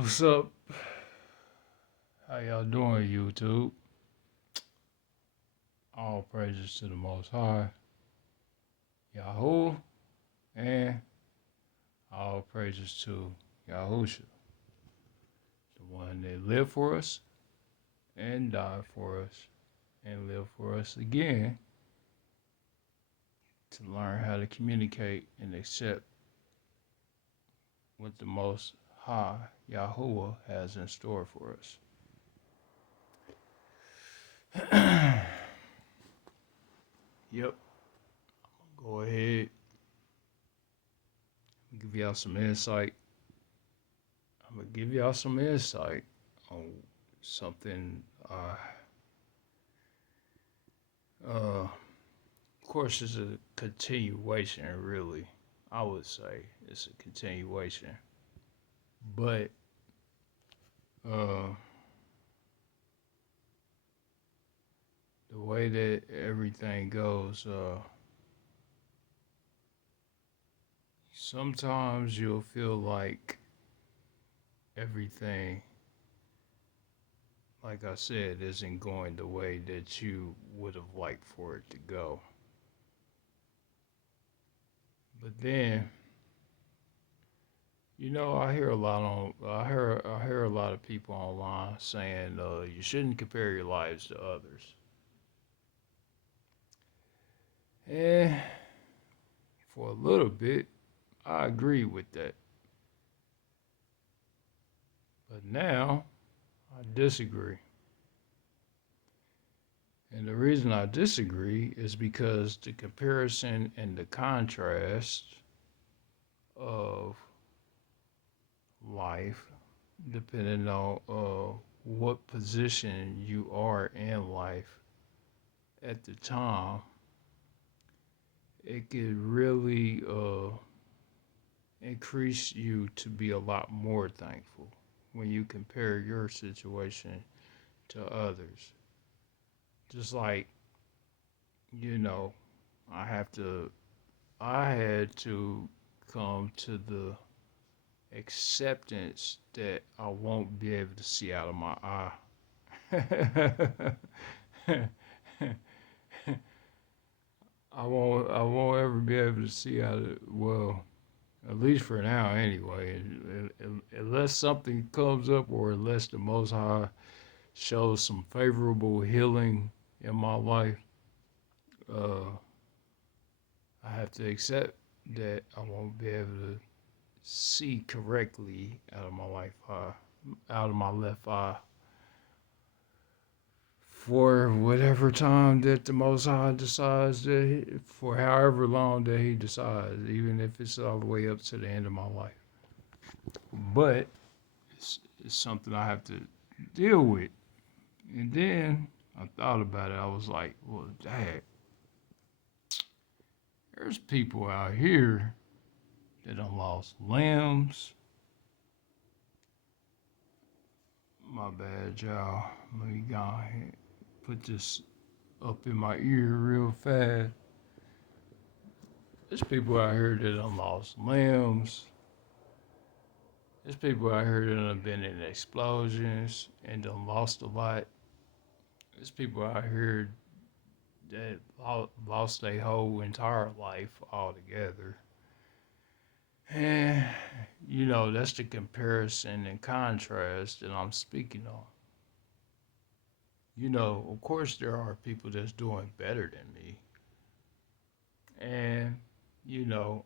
What's up? How y'all doing, YouTube? All praises to the Most High, Yahuwah, and all praises to YAHUSHA, the one that lived for us and died for us and lived for us again to learn how to communicate and accept what the Most High, Yahuwah, has in store for us. Yep, go ahead. Give y'all some insight. I'm gonna give y'all some insight on something. Of course, it's a continuation. Really, I would say it's a continuation. But uh, the way that everything goes, sometimes you'll feel like everything, like I said, isn't going the way that you would have liked for it to go. But then, I hear a lot I hear a lot of people online saying you shouldn't compare your lives to others. And for a little bit, I agree with that. But now, I disagree. And the reason I disagree is because the comparison and the contrast of life, depending on what position you are in life at the time, it could really increase you to be a lot more thankful when you compare your situation to others. Just like, you know, I have to, I had to come to the acceptance that I won't be able to see out of my eye. I won't ever be able to see out of, well, at least for now anyway. Unless something comes up or unless the Most High shows some favorable healing in my life, uh, I have to accept that I won't be able to see correctly out of my out of my left eye for whatever time that the Most High decides for however long that He decides, even if it's all the way up to the end of my life. But it's something I have to deal with. And then I thought about it. I was like, well, dang, there's people out here that done lost limbs. My bad, y'all. Let me go ahead put this up in my ear real fast. There's people out here that done lost limbs. There's people out here that done been in explosions and done lost a lot. There's people out here that lost their whole entire life altogether. And, that's the comparison and contrast that I'm speaking on. Of course, there are people that's doing better than me. And,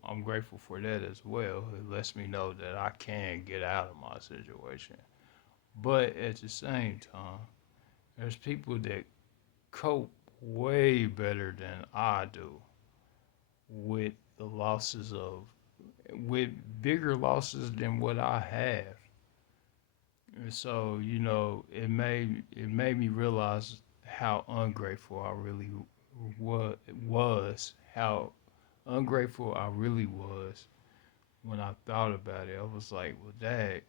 I'm grateful for that as well. It lets me know that I can get out of my situation. But at the same time, there's people that cope way better than I do with the losses with bigger losses than what I have. And so, it made me realize how ungrateful I really was, how ungrateful I really was when I thought about it. I was like, well, Dad,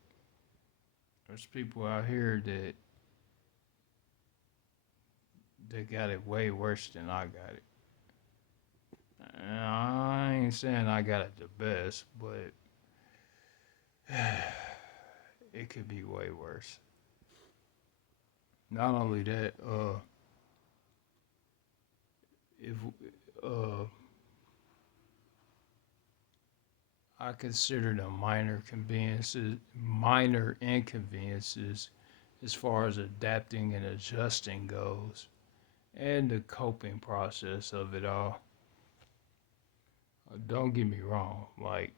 there's people out here that got it way worse than I got it. And I ain't saying I got it the best, but it could be way worse. Not only that, if uh, I consider them minor inconveniences as far as adapting and adjusting goes, and the coping process of it all. Don't get me wrong, like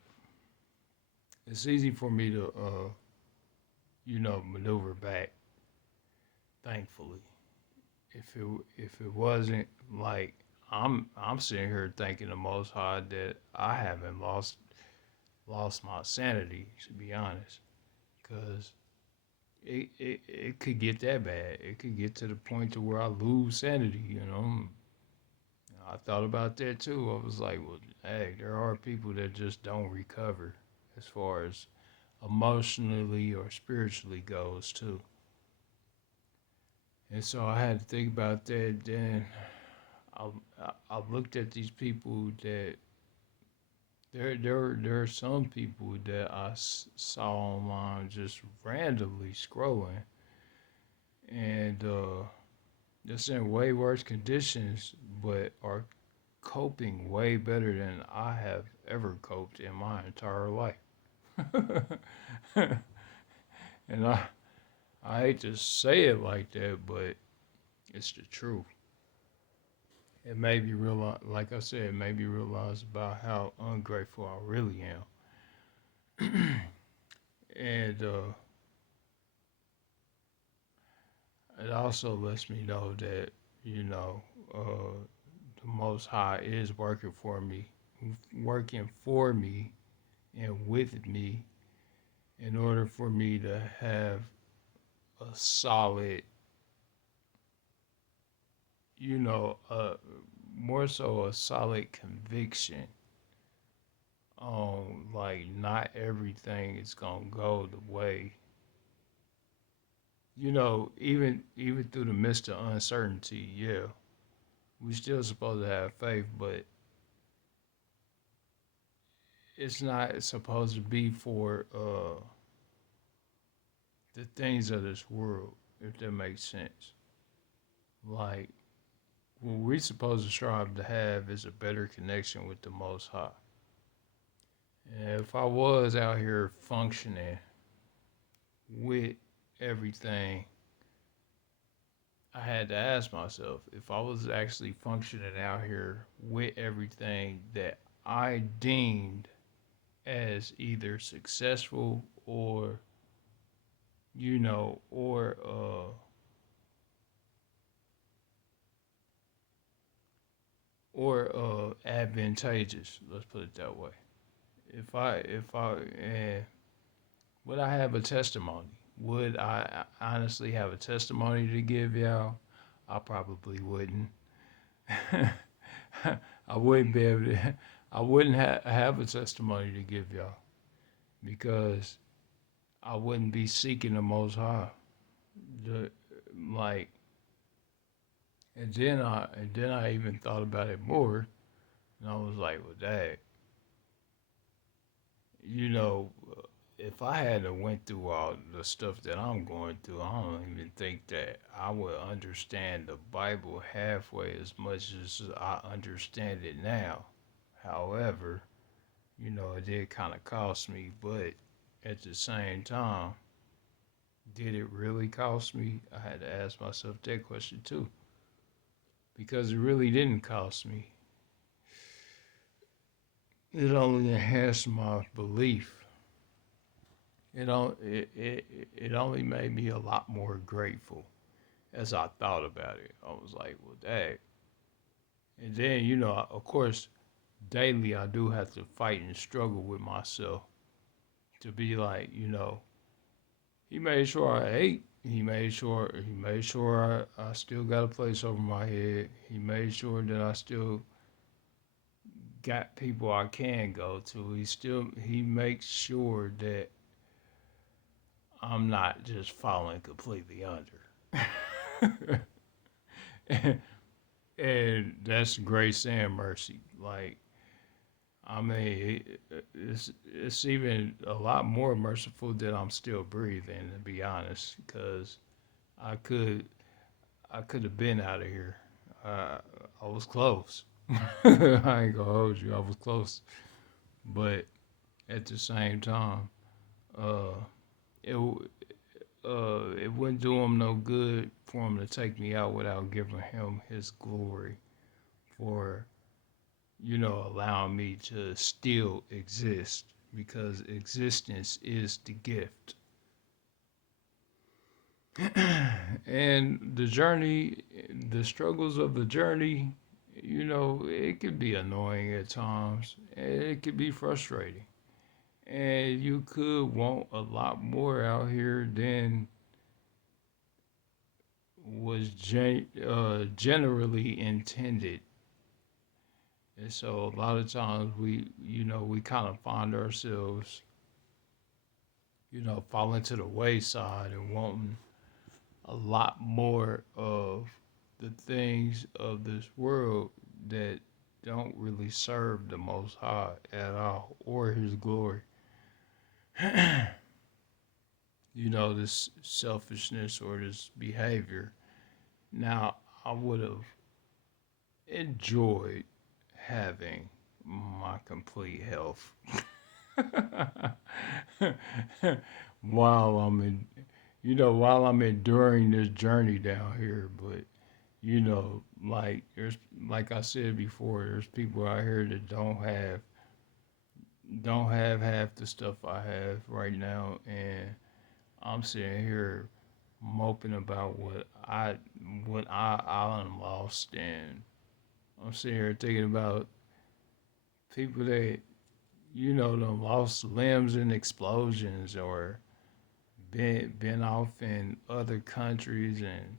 it's easy for me to, maneuver back. Thankfully, if it wasn't, like I'm sitting here thanking the Most High that I haven't lost my sanity, to be honest, because it could get that bad. It could get to the point to where I lose sanity. I thought about that too. I was like, well, hey, there are people that just don't recover as far as emotionally or spiritually goes too. And so I had to think about that. Then I, I looked at these people that there are some people that I saw online just randomly scrolling, and just in way worse conditions, but are coping way better than I have ever coped in my entire life. And I hate to say it like that, but it's the truth. It made me realize, like I said, it made me realize about how ungrateful I really am. And it also lets me know that, you know, the Most High is working for me and with me in order for me to have a solid, more so a solid conviction on like not everything is gonna go the way. Even through the midst of uncertainty, yeah, we still supposed to have faith, but it's not supposed to be for the things of this world, if that makes sense. Like what we're supposed to strive to have is a better connection with the Most High. And if I was out here functioning with everything, I had to ask myself if I was actually functioning out here with everything that I deemed as either successful or or advantageous. Let's put it that way. If I would I have a testimony? Would I honestly have a testimony to give y'all? I probably wouldn't. I wouldn't be able to. I wouldn't have a testimony to give y'all because I wouldn't be seeking the Most High. The, like, and then I even thought about it more, and I was like, well, Dad, you know, if I hadn't went through all the stuff that I'm going through, I don't even think that I would understand the Bible halfway as much as I understand it now. However, it did kind of cost me, but at the same time, did it really cost me? I had to ask myself that question too, because it really didn't cost me. It only enhanced my belief. It only made me a lot more grateful as I thought about it. I was like, well, dang. And then, of course, daily I do have to fight and struggle with myself to be like, he made sure I ate. He made sure I still got a place over my head. He made sure that I still got people I can go to. He makes sure that I'm not just falling completely under. And that's grace and mercy. Like, I mean, it's even a lot more merciful that I'm still breathing, to be honest, because I could I could have been out of here. Uh, I was close. I ain't gonna hold you. I was close, but at the same time, uh, it it wouldn't do him no good for him to take me out without giving him his glory for allowing me to still exist because existence is the gift. And the journey, the struggles of the journey, it could be annoying at times. It could be frustrating. And you could want a lot more out here than was generally intended. And so a lot of times we kind of find ourselves, falling to the wayside and wanting a lot more of the things of this world that don't really serve the Most High at all or His glory. This selfishness or this behavior. Now, I would have enjoyed having my complete health while I'm in, while I'm enduring this journey down here. But like I said before, there's people out here that don't have half the stuff I have right now, and I'm sitting here moping about what I done lost, and I'm sitting here thinking about people that done lost limbs in explosions or been off in other countries and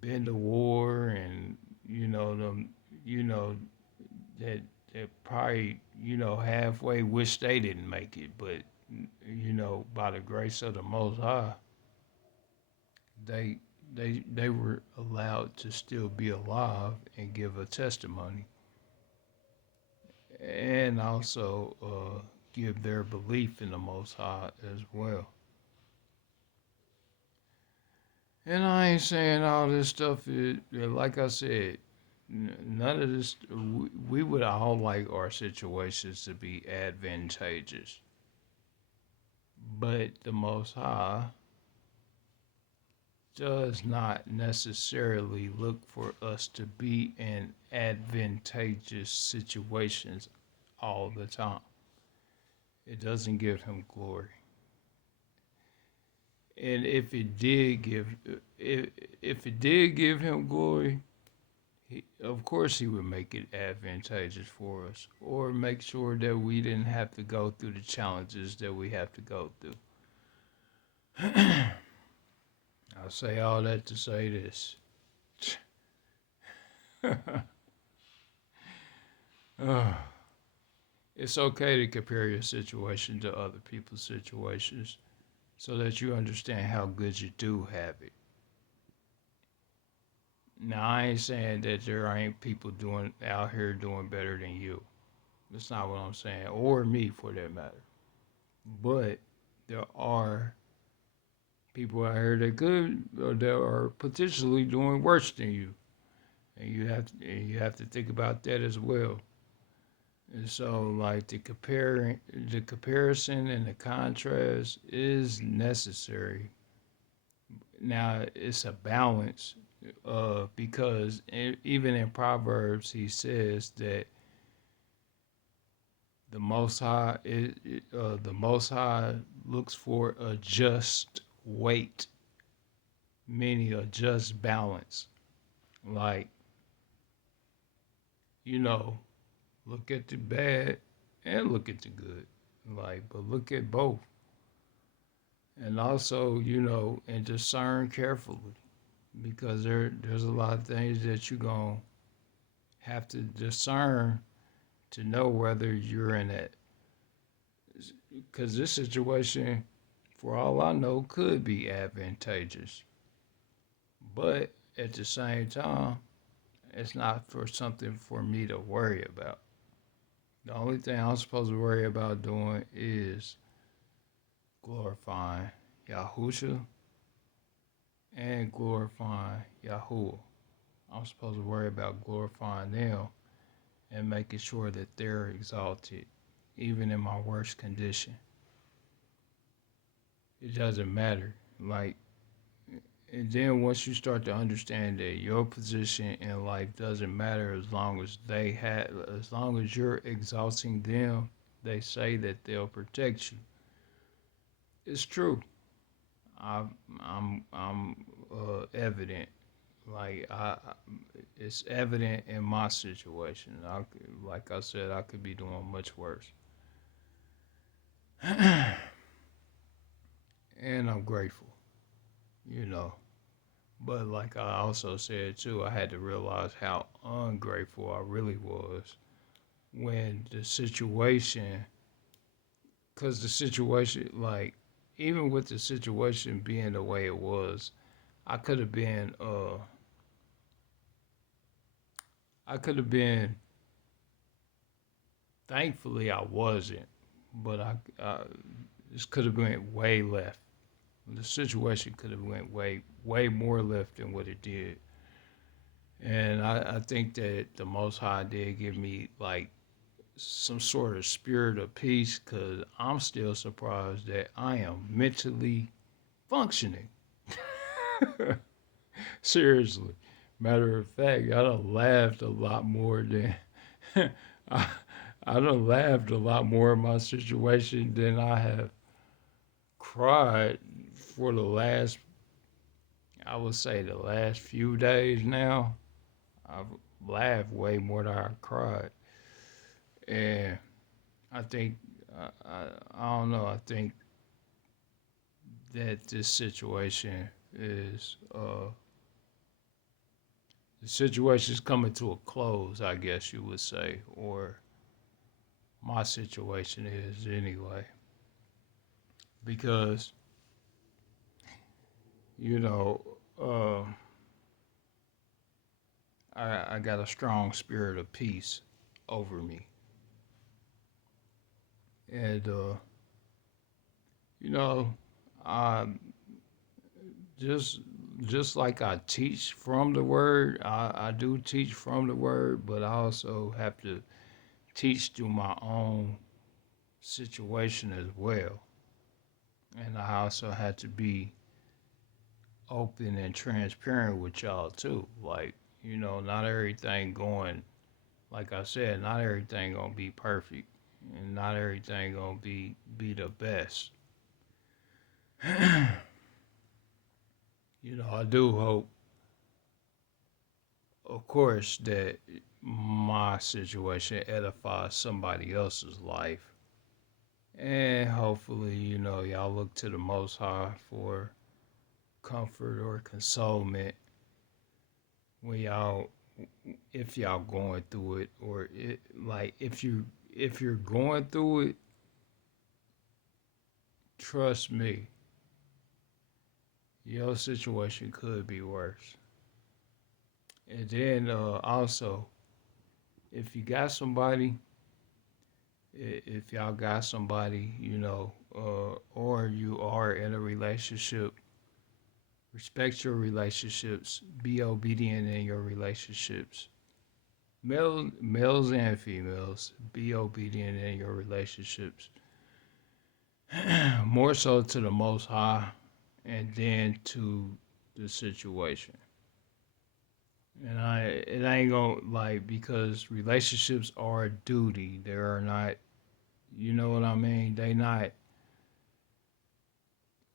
been to war, and them that probably halfway wish they didn't make it, but by the grace of the Most High, they they were allowed to still be alive and give a testimony, and also give their belief in the Most High as well. And I ain't saying all this stuff is, like I said, none of this, we would all like our situations to be advantageous. But the Most High does not necessarily look for us to be in advantageous situations all the time. It doesn't give him glory. And if it did give him glory, of course he would make it advantageous for us, or make sure that we didn't have to go through the challenges that we have to go through. I'll say all that to say this. It's okay to compare your situation to other people's situations so that you understand how good you do have it. Now, I ain't saying that there ain't people out here doing better than you. That's not what I'm saying, or me for that matter. But there are people out here that could, or that are potentially doing worse than you, and you have to think about that as well. And so, like the comparison and the contrast is necessary. Now, it's a balance, because even in Proverbs, he says that the Most High looks for a just weight, meaning a just balance. Like, you know, look at the bad and look at the good. Like, but look at both. And also, and discern carefully, because there's a lot of things that you're going to have to discern to know whether you're in it. Because this situation, for all I know, could be advantageous. But at the same time, it's not for something for me to worry about. The only thing I'm supposed to worry about doing is glorifying Yahusha and glorifying Yahuwah. I'm supposed to worry about glorifying them and making sure that they're exalted, even in my worst condition. It doesn't matter. Like, and then once you start to understand that your position in life doesn't matter as long as you're exalting them, they say that they'll protect you. It's true. I, I'm evident. Like it's evident in my situation. Like I said, I could be doing much worse, and I'm grateful. You know. But like I also said too, I had to realize how ungrateful I really was when the situation, because the situation, like, even with the situation being the way it was, I could have been, I could have been, thankfully I wasn't, but this could have went way left. The situation could have went way more left than what it did. And I think that the Most High did give me like some sort of spirit of peace because I'm still surprised that I am mentally functioning. Seriously. Matter of fact, I done laughed a lot more than I, I done laughed a lot more in my situation than I have cried for the last, I would say, the last few days now. I've laughed way more than I cried. And I think, I don't know, I think that this situation is the situation is coming to a close, I guess you would say, or my situation is anyway, because you know uh, I got a strong spirit of peace over me, and you know I just just like I teach from the word, I do teach from the word, but I also have to teach through my own situation as well. And I also had to be open and transparent with y'all too. Like, not everything going, like I said, not everything gonna be perfect. And not everything gonna be the best. I do hope, of course, that my situation edifies somebody else's life. And hopefully, y'all look to the Most High for comfort or consolement when y'all, if y'all going through it, or like if you're going through it, trust me, your situation could be worse. And then also, if you got somebody, if y'all got somebody, or you are in a relationship, respect your relationships, be obedient in your relationships. Males and females, be obedient in your relationships. More so to the Most High, and then to the situation. And it ain't gonna like because relationships are a duty. They are not, you know what I mean. They not,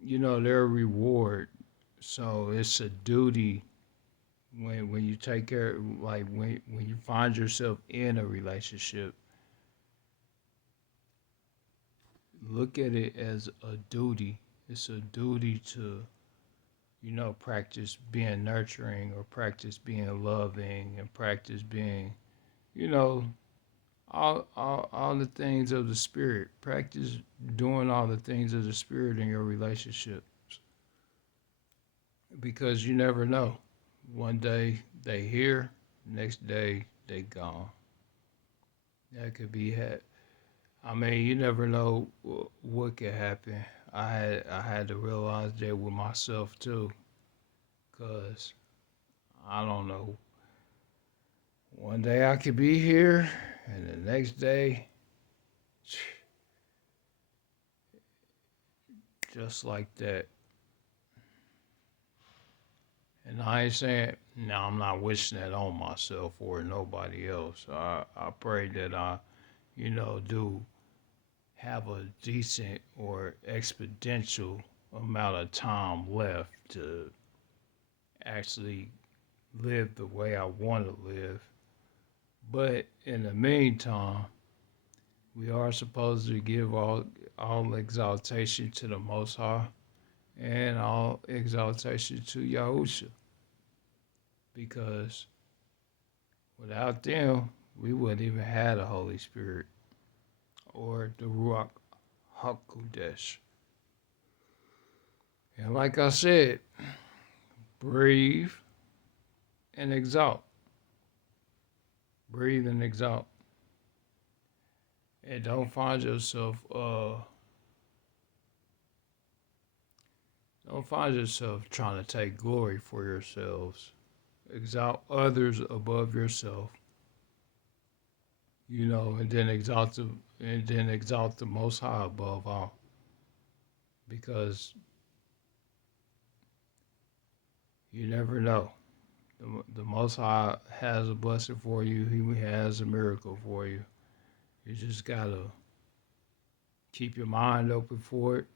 they're a reward. So it's a duty when you take care, like when you find yourself in a relationship. Look at it as a duty. It's a duty to, practice being nurturing or practice being loving and practice being, you know, all the things of the spirit. Practice doing all the things of the spirit in your relationships because you never know. One day they here, next day they gone. That could be I mean, you never know what could happen. I had to realize that with myself too, cause I don't know. One day I could be here, and the next day, just like that. And I ain't saying no. I'm not wishing that on myself or nobody else. I pray that do have a decent or exponential amount of time left to actually live the way I want to live. But in the meantime, we are supposed to give all exaltation to the Most High and all exaltation to Yahusha, because without them, we wouldn't even have the Holy Spirit or the Ruach HaKodesh. And like I said, breathe and exalt. Breathe and exalt. And don't find yourself trying to take glory for yourselves. Exalt others above yourself, and then exalt the Most High above all, because you never know. The Most High has a blessing for you. He has a miracle for you. You just gotta keep your mind open for it,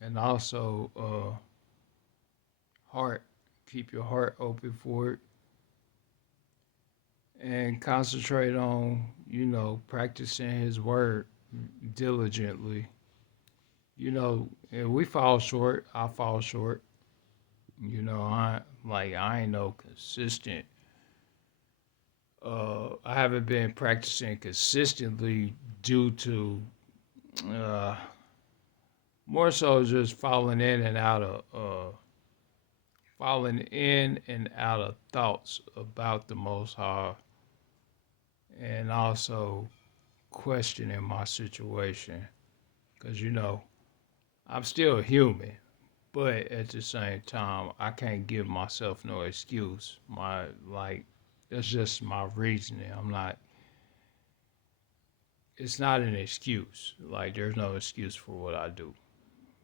and also heart. Keep your heart open for it, and concentrate on practicing His word diligently. And we fall short. I fall short. I ain't no consistent. I haven't been practicing consistently due to uh, more so just falling in and out of thoughts about the Most High, and also questioning my situation. Because I'm still human, but at the same time, I can't give myself no excuse. That's just my reasoning. It's not an excuse. Like, there's no excuse for what I do.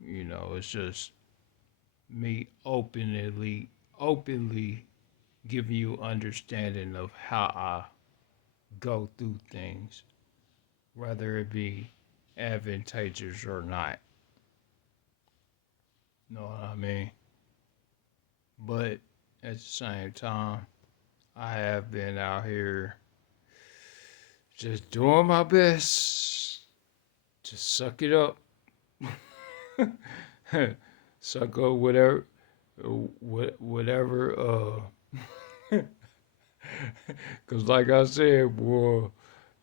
It's just me openly giving you understanding of how I go through things, whether it be advantageous or not. Know what I mean? But at the same time, I have been out here just doing my best to suck it up. Suck up whatever. Cause like I said, boy,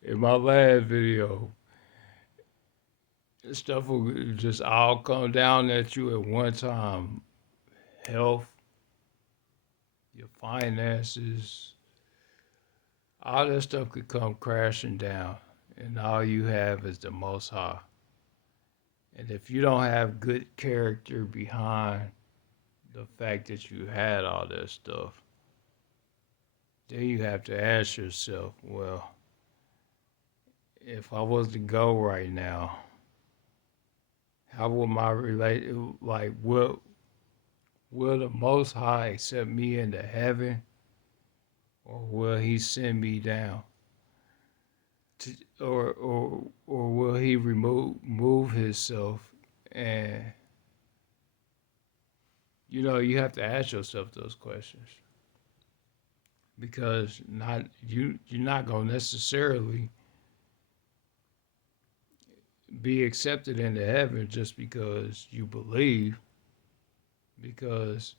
in my last video, stuff will just all come down at you at one time. Health, your finances, all that stuff could come crashing down, and all you have is the Most High. And if you don't have good character behind the fact that you had all that stuff, then you have to ask yourself, well, if I was to go right now, how will my relate like will the Most High accept me into heaven, or will He send me down? Or will He move Himself? And you have to ask yourself those questions, because you're not gonna necessarily be accepted into heaven just because you believe. Because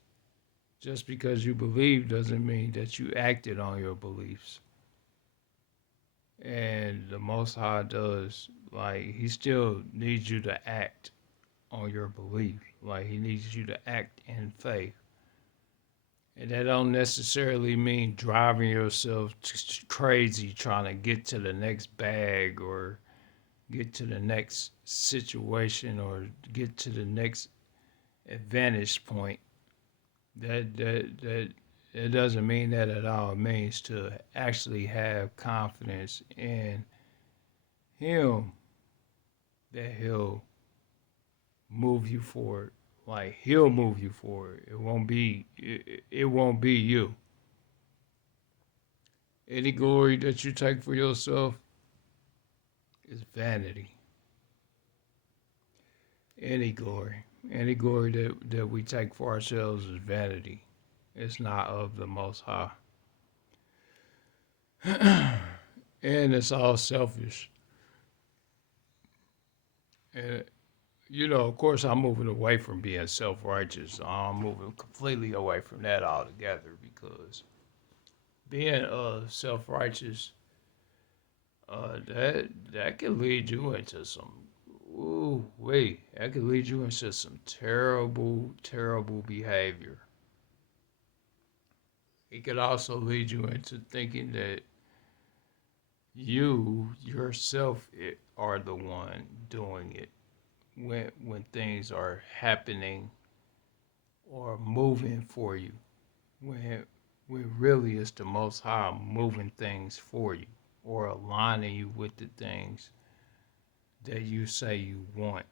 just because you believe doesn't mean that you acted on your beliefs. And the Most High does, like, He still needs you to act on your belief. Like, He needs you to act in faith. And that don't necessarily mean driving yourself crazy trying to get to the next bag or get to the next situation or get to the next advantage point. That it doesn't mean that at all. It means to actually have confidence in him that he'll move you forward. Like he'll move you forward. It won't be you. Any glory that you take for yourself is vanity. Any glory that we take for ourselves is vanity. It's not of the Most High. And it's all selfish. And, of course, I'm moving away from being self righteous. I'm moving completely away from that altogether because being self righteous, that can lead you into some. Ooh, wait, that could lead you into some terrible, terrible behavior. It could also lead you into thinking that you yourself are the one doing it when things are happening or moving for you. When when really it's the Most High moving things for you or aligning you with the things that you say you want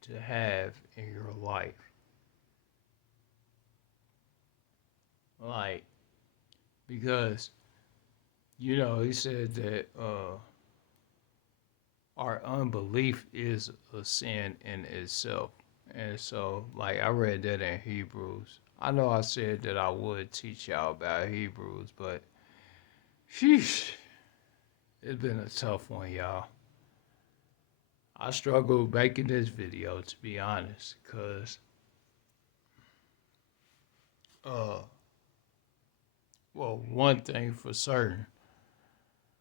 to have in your life. Like because he said that our unbelief is a sin in itself. And so, like, I read that in Hebrews. I know I said that I would teach y'all about Hebrews, but sheesh, it's been a tough one, y'all. I struggled making this video, to be honest, because, uh, well, one thing for certain,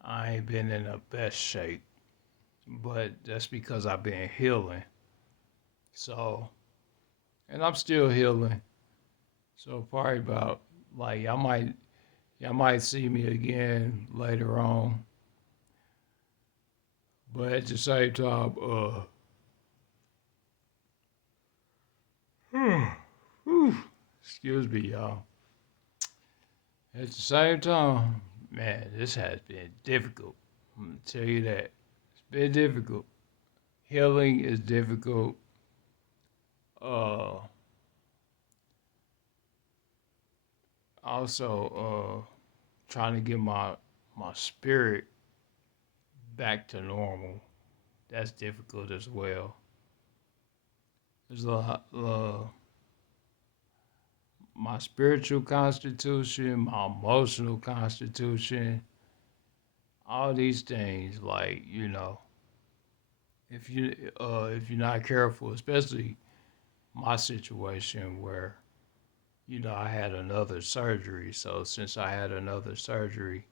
I ain't been in the best shape, but that's because I've been healing. So, and I'm still healing. So probably about like y'all might see me again later on. But at the same time, excuse me, y'all. At the same time, man, this has been difficult. I'm gonna tell you that. It's been difficult. Healing is difficult. Uh also trying to get my spirit back to normal. That's difficult as well. There's a lot my spiritual constitution, my emotional constitution, all these things. Like if you're not careful, especially my situation where I had another surgery. So since I had another surgery,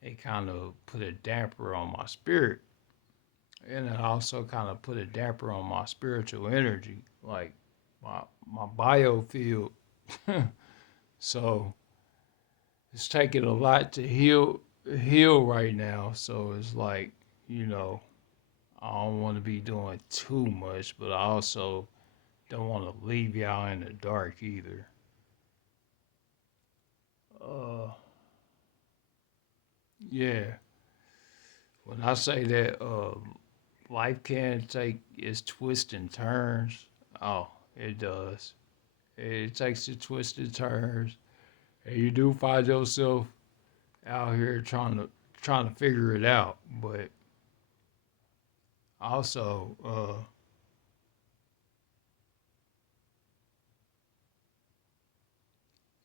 it kind of put a damper on my spirit, and it also kind of put a damper on my spiritual energy, like my biofield. So it's taking a lot to heal right now. So it's like, you know, I don't want to be doing too much, but I also don't want to leave y'all in the dark either. Uh, yeah. When I say that life can take its twists and turns, oh, it does. It takes its twists and turns, and you do find yourself out here trying to figure it out. But also,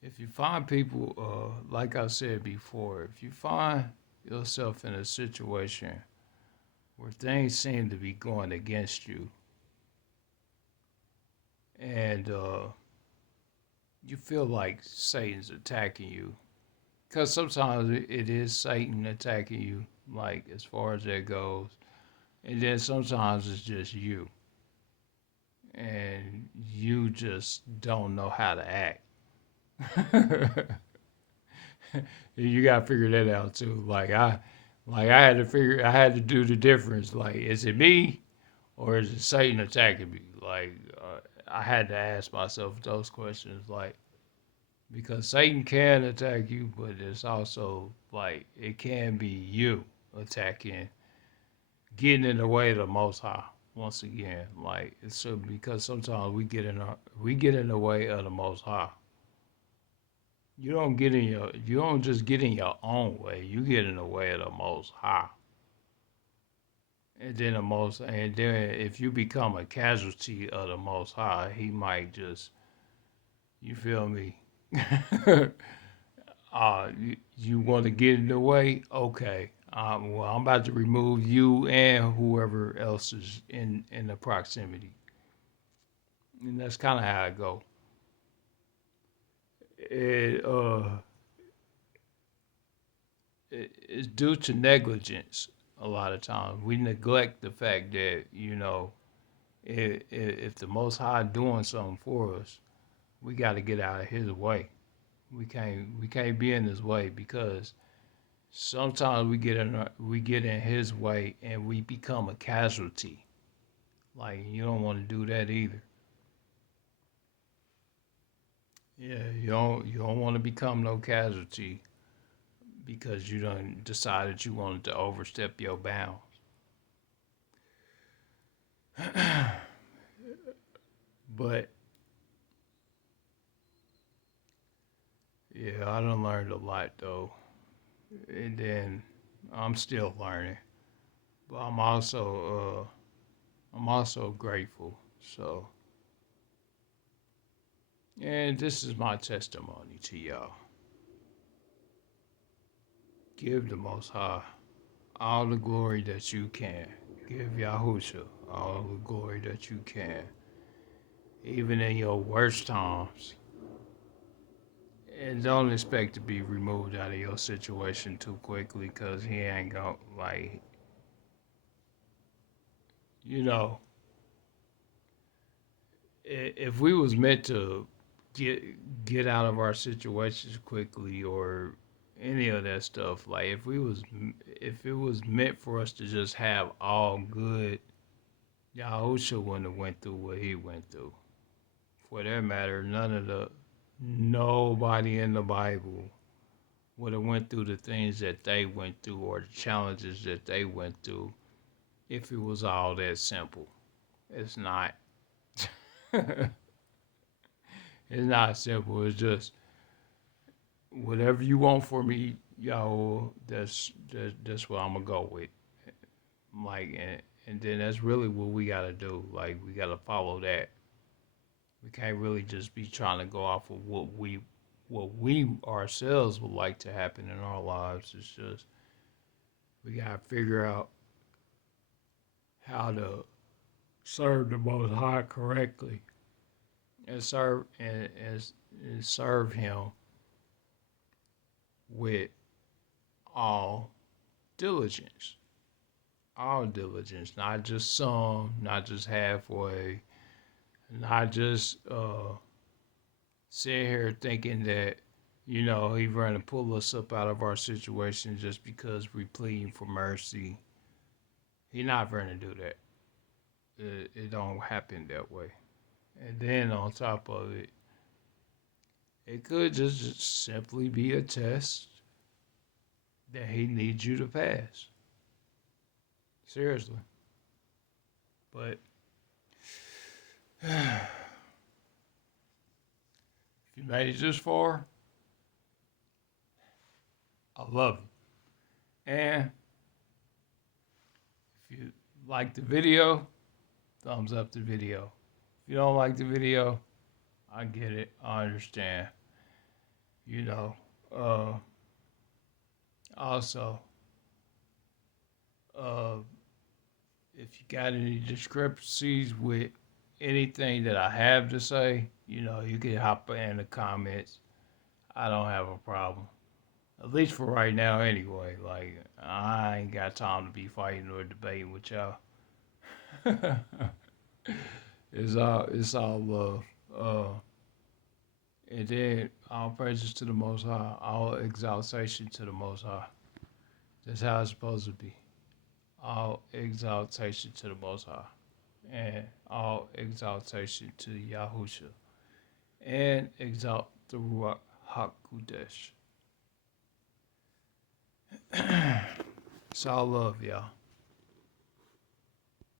if you find people, like I said before, if you find yourself in a situation where things seem to be going against you, and you feel like Satan's attacking you, because sometimes it is Satan attacking you, like as far as that goes, and then sometimes it's just you, and you just don't know how to act. You gotta figure that out too. I had to figure, I had to do the difference. Like, is it me or is it Satan attacking me? I had to ask myself those questions. Like, because Satan can attack you, but it's also like it can be you attacking, getting in the way of the Most High. Once again, like it's so because sometimes we get in the way of the Most High. You don't just get in your own way. You get in the way of the Most High. And then if you become a casualty of the Most High, He might just, you feel me? You want to get in the way? Okay. Well, I'm about to remove you and whoever else is in the proximity, and that's kind of how it go. It it's due to negligence. A lot of times we neglect the fact that if the Most High doing something for us, we got to get out of His way. We can't be in His way because sometimes we get in His way and we become a casualty. Like you don't want to do that either. Yeah, you don't want to become no casualty because you done decided you wanted to overstep your bounds. But yeah, I done learned a lot though, and then I'm still learning. But I'm also grateful. So, and this is my testimony to y'all. Give the Most High all the glory that you can. Give Yahusha all the glory that you can, even in your worst times. And don't expect to be removed out of your situation too quickly, cause he ain't gonna like, you know, if we was meant to get out of our situations quickly or any of that stuff, like if it was meant for us to just have all good, Yahusha wouldn't have went through what he went through. For that matter, nobody in the Bible would have went through the things that they went through or the challenges that they went through if it was all that simple. It's not. It's not simple. It's just whatever you want for me, y'all. That's what I'm gonna go with. Like, and then that's really what we gotta do. Like, we gotta follow that. We can't really just be trying to go off of what we ourselves would like to happen in our lives. It's just we gotta figure out how to serve the Most High correctly and serve Him with all diligence. All diligence, not just some, not just halfway, not just sitting here thinking that He's going to pull us up out of our situation just because we're pleading for mercy. He's not going to do that. It don't happen that way. And then on top of it, it could just simply be a test that He needs you to pass. Seriously. But if you made it this far, I love you. And if you like the video, thumbs up the video. If you don't like the video, I get it. I understand. You know. Also, uh, if you got any discrepancies with anything that I have to say, you can hop in the comments. I don't have a problem. At least for right now, anyway. Like, I ain't got time to be fighting or debating with y'all. it's all love. And then all praises to the Most High, all exaltation to the Most High. That's how it's supposed to be. All exaltation to the Most High, and all exaltation to Yahusha, and exalt the Ruach HaKodesh. It's all love, y'all.